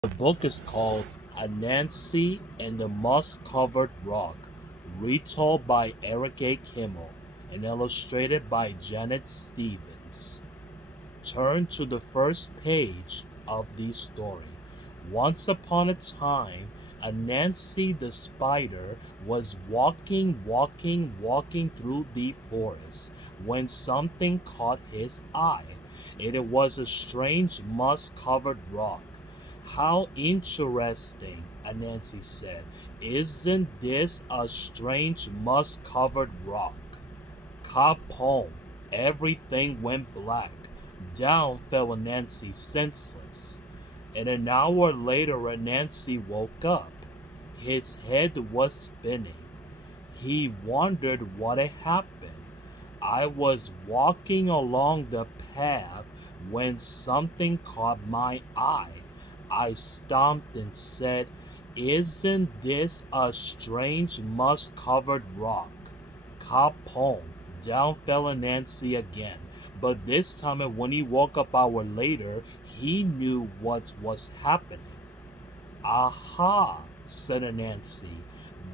The book is called Anansi and the Moss-Covered Rock, retold by Eric A. Kimmel and illustrated by Janet Stevens. Turn to the first page of the story. Once upon a time, Anansi the spider was walking through the forest when something caught his eye. It was a strange moss-covered rock. How interesting, Anansi said. Isn't this a strange moss-covered rock? Kapong. Everything went black. Down fell Anansi senseless. And an hour later, Anansi woke up. His head was spinning. He wondered what had happened. I was walking along the path when something caught my eye. I stomped and said, "Isn't this a strange moss covered rock?" Kapong. Down fell Anansi again. But this time, when he woke up an hour later, he knew what was happening. "Aha," said Anansi.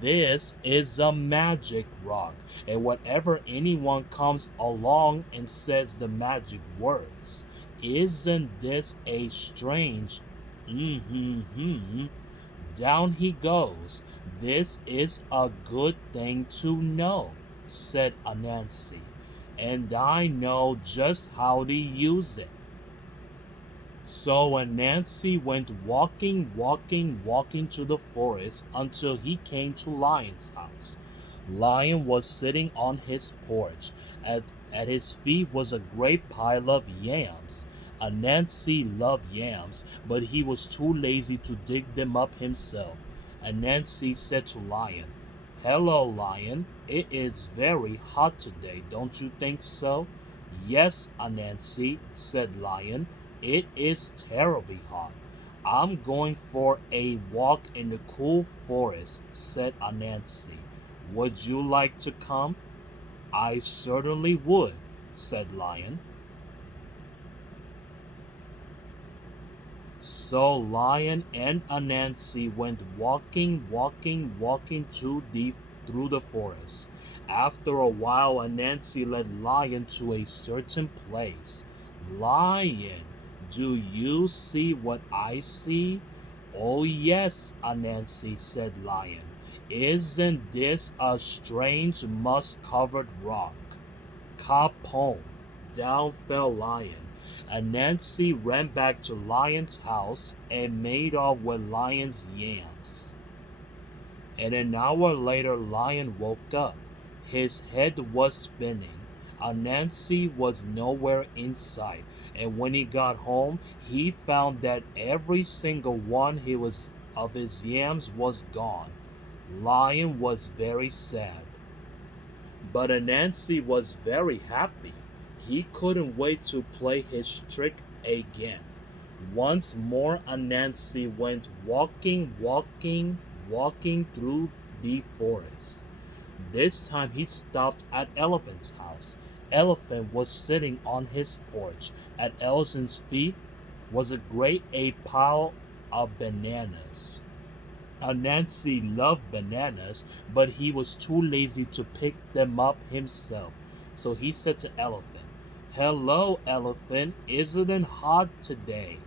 "This is a magic rock, and whenever anyone comes along and says the magic words, isn't this a strange hmm. Down he goes. This is a good thing to know," said Anansi, "and I know just how to use it." So Anansi went walking to the forest until he came to Lion's house. Lion was sitting on his porch. At his feet was a great pile of yams. Anansi loved yams, but he was too lazy to dig them up himself. Anansi said to Lion, "Hello, Lion. It is very hot today, don't you think so?" "Yes, Anansi," said Lion. "It is terribly hot. I'm going for a walk in the cool forest," said Anansi. "Would you like to come?" "I certainly would," said Lion. So Lion and Anansi went walking through the forest. After a while, Anansi led Lion to a certain place. "Lion, do you see what I see?" "Oh yes," Anansi said Lion. "Isn't this a strange moss-covered rock?" Kapong. Down fell Lion. Anansi ran back to Lion's house and made off with Lion's yams. And an hour later, Lion woke up. His head was spinning. Anansi was nowhere in sight, and when he got home, he found that every single one of his yams was gone. Lion was very sad. But Anansi was very happy. He couldn't wait to play his trick again. Once more Anansi went walking through the forest. This time he stopped at Elephant's house. Elephant was sitting on his porch. At Elephant's feet was a great a pile of bananas. Anansi loved bananas, but he was too lazy to pick them up himself. So he said to Elephant, "Hello, Elephant. Isn't it hot today?"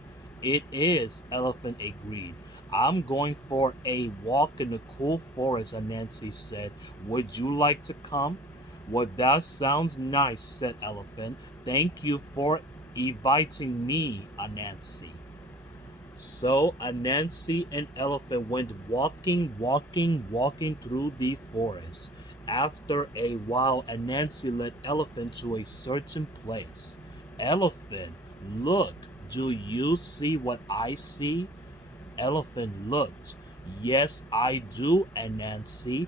"It is," Elephant agreed. "I'm going for a walk in the cool forest," Anansi said. "Would you like to come?" "Well, that sounds nice," said Elephant. "Thank you for inviting me, Anansi." So Anansi and Elephant went walking through the forest. After a while, Anansi led Elephant to a certain place. "Elephant, look, do you see what I see?" Elephant looked. "Yes, I do, Anansi.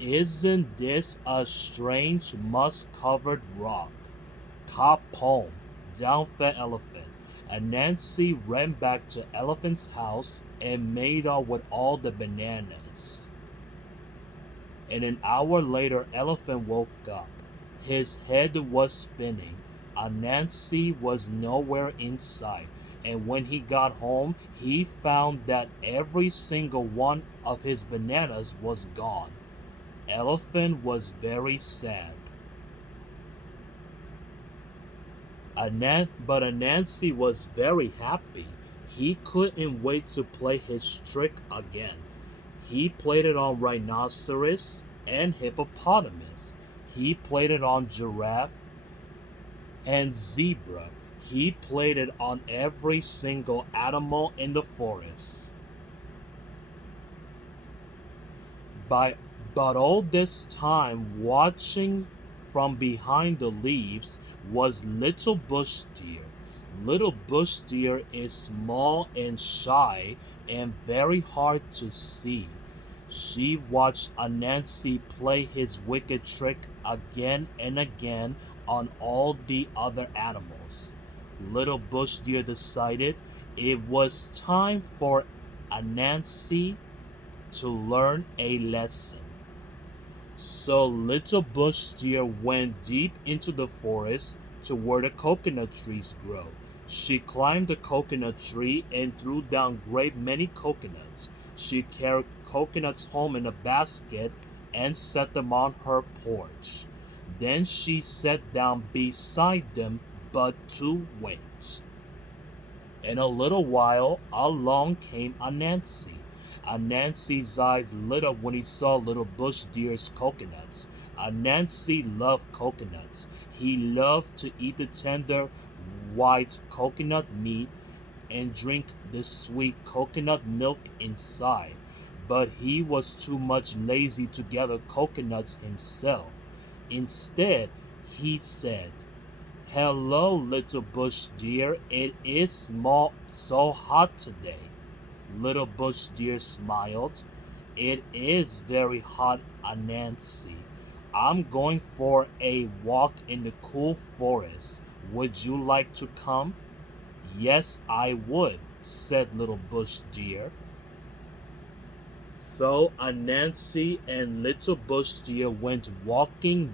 Isn't this a strange moss-covered rock?" "Kapong." Down fell Elephant. Anansi ran back to Elephant's house and made off with all the bananas. And an hour later, Elephant woke up. His head was spinning. Anansi was nowhere in sight. and when he got home, he found that every single one of his bananas was gone. Elephant was very sad. But Anansi was very happy. He couldn't wait to play his trick again. He played it on rhinoceros and hippopotamus. He played it on giraffe and zebra. He played it on every single animal in the forest. By, but all this time, watching from behind the leaves was Little Bush Deer. Little Bush Deer is small and shy and very hard to see. She watched Anansi play his wicked trick again and again on all the other animals. Little Bush Deer decided it was time for Anansi to learn a lesson. So Little Bush Deer went deep into the forest to where the coconut trees grow. She climbed the coconut tree and threw down great many coconuts. She carried coconuts home in a basket and set them on her porch. Then she sat down beside them but to wait. In a little while, along came Anansi. Anansi's eyes lit up when he saw Little Bush Deer's coconuts. Anansi loved coconuts. He loved to eat the tender white coconut meat and drink the sweet coconut milk inside. But he was too much lazy to gather coconuts himself. Instead, he said, "Hello, Little Bush Deer. It is so hot today." Little Bush Deer smiled. "It is very hot, Anansi. I'm going for a walk in the cool forest. Would you like to come?" "Yes, I would," said Little Bush Deer. So Anansi and Little Bush Deer went walking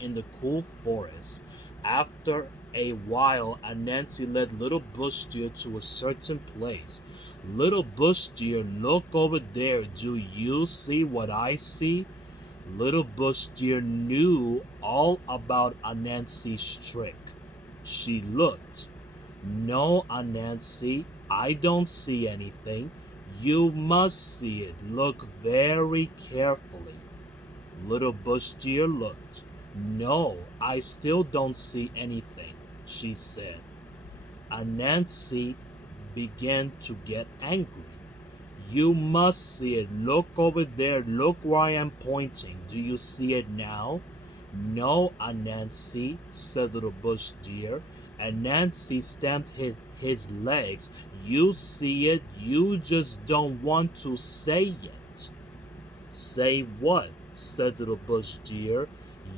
in the cool forest. After a while, Anansi led Little Bush Deer to a certain place. "Little Bush Deer, look over there. Do you see what I see?" Little Bush Deer knew all about Anansi's trick. She looked. "No, Anansi, I don't see anything. You must see it. Look very carefully." Little Bush Deer looked. "No, I still don't see anything," she said. Anansi began to get angry. "You must see it. Look over there. Look where I am pointing. Do you see it now?" "No, Anansi," said Little Bush Deer. Anansi stamped his legs. "You see it. You just don't want to say it." "Say what?" said Little Bush Deer.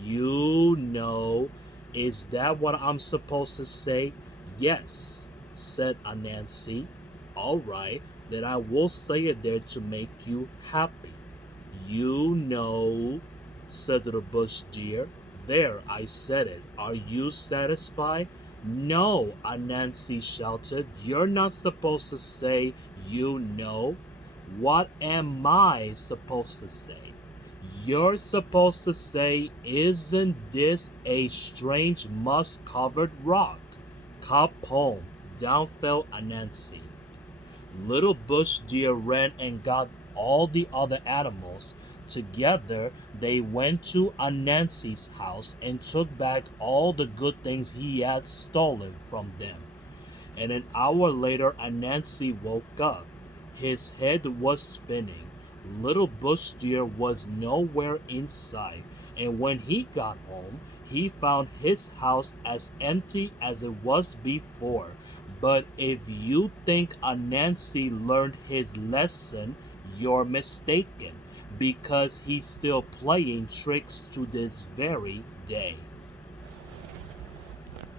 "You know. Is that what I'm supposed to say?" "Yes," said Anansi. "All right, then I will say it there to make you happy." "You know," said Little Bush Deer. "There, I said it. Are you satisfied?" "No," Anansi shouted. "You're not supposed to say you know. What am I supposed to say?" "You're supposed to say, 'Isn't this a strange moss-covered rock?'" Kapom! Down fell Anansi. Little Bush Deer ran and got all the other animals. Together, they went to Anansi's house and took back all the good things he had stolen from them. And an hour later, Anansi woke up. His head was spinning. Little Bush Deer was nowhere in sight, and when he got home, he found his house as empty as it was before. But if you think Anansi learned his lesson, you're mistaken, because he's still playing tricks to this very day.